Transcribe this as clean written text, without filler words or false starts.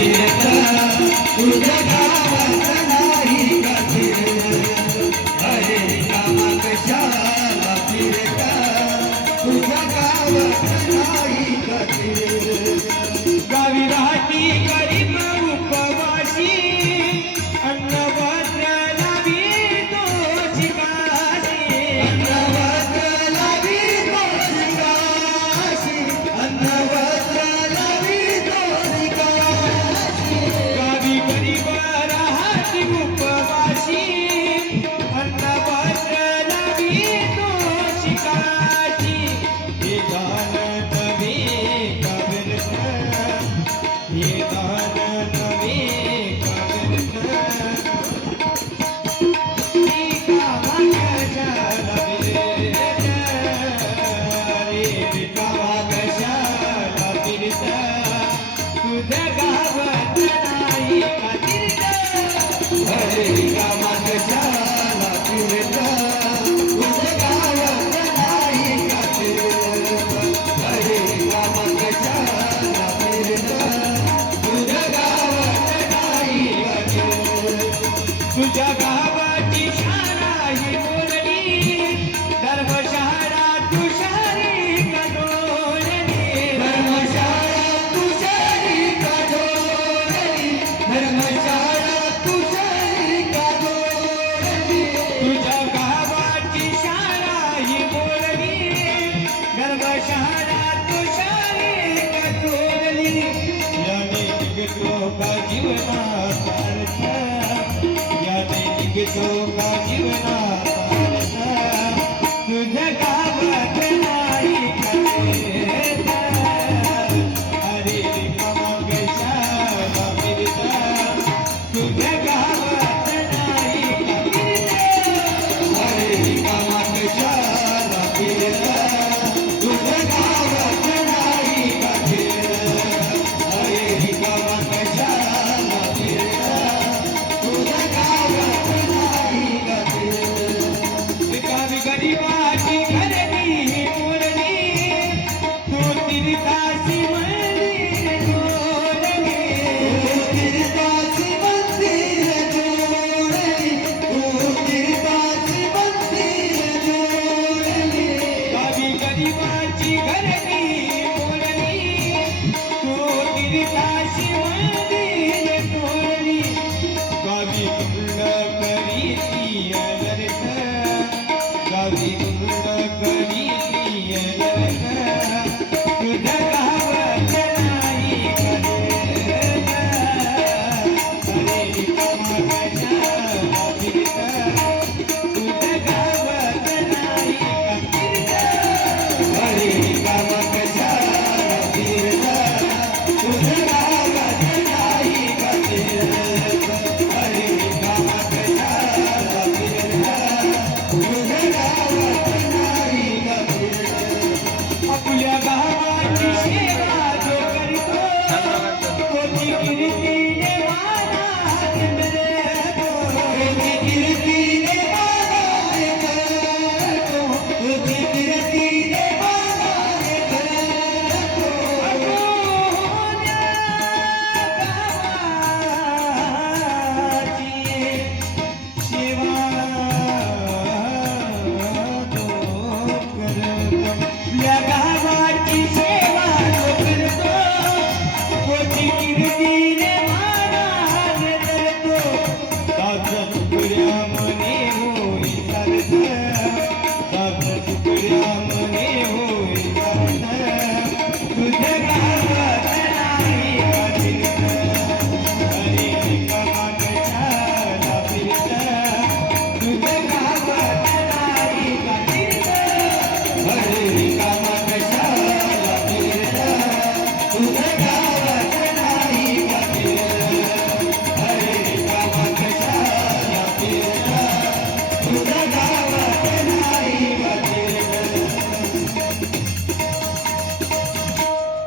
फिरता तुझ्या गावात नाही का फिरत हरे रामा कशाला फिरता तुझ्या गावात नाही का फिरत गावी राहती गरीब उपवासी अन्न वस्त्र लावितो शिकाशी अन्न वस्त्र लावितो शिकाशी अन्न वस्त्र लावितो शिकाशी गावी गरीब राहती उपवासी अन्न वस्त्र लावितो शिकाशी हे दान नवे कबरत हे दान नवे कबरत तुझ्या गावाची शाळा ही बोलली धर्मशाळा तुषारी कठोरली धर्मशाळा तुषारी कठोरली धर्मशाळा तुषारी कठोरली तुझ्या गावाची शाळा ही बोलली धर्मशाळा तुषारी कठोरली याने निघतो का जीवनात तो का जीवना तुझ्या गावात नाही का हरे रामा कशाला फिरता तुझ्या गावात नाही का हरे रामा कशाला फिरता तुझ्या गावात नाही का हरे रामा कशाला फिरता तुझ्या गावात गरीबाची घरणी ही मुरली तू तिरताची मंदिर जोडली तू तिरताची मंदिर जोडली तू तिरताची मंदिर जोडली गावी गरीबाची घरणी मुरली तू तिरताची मंदिर जोडली गावी कुंड करीती अनर्थ गावी कुंड करीती अनर्थ तुझ्या गावात नाही कधीत हरे रामा कशाला फिरता तुझ्या गावात नाही कधीत हरे रामा कशाला फिरता तुझ्या गावात नाही कधीत हरे रामा कशाला फिरता आपल्या गावाची सेवा जो करतो कोची कीर्तीने मानात मिळतो कोची कीर्तीने मानात करतो कोची कीर्तीने मानात करतो गावाची सेवा या गावाची सेवा जो करतो कोची कीर्तीने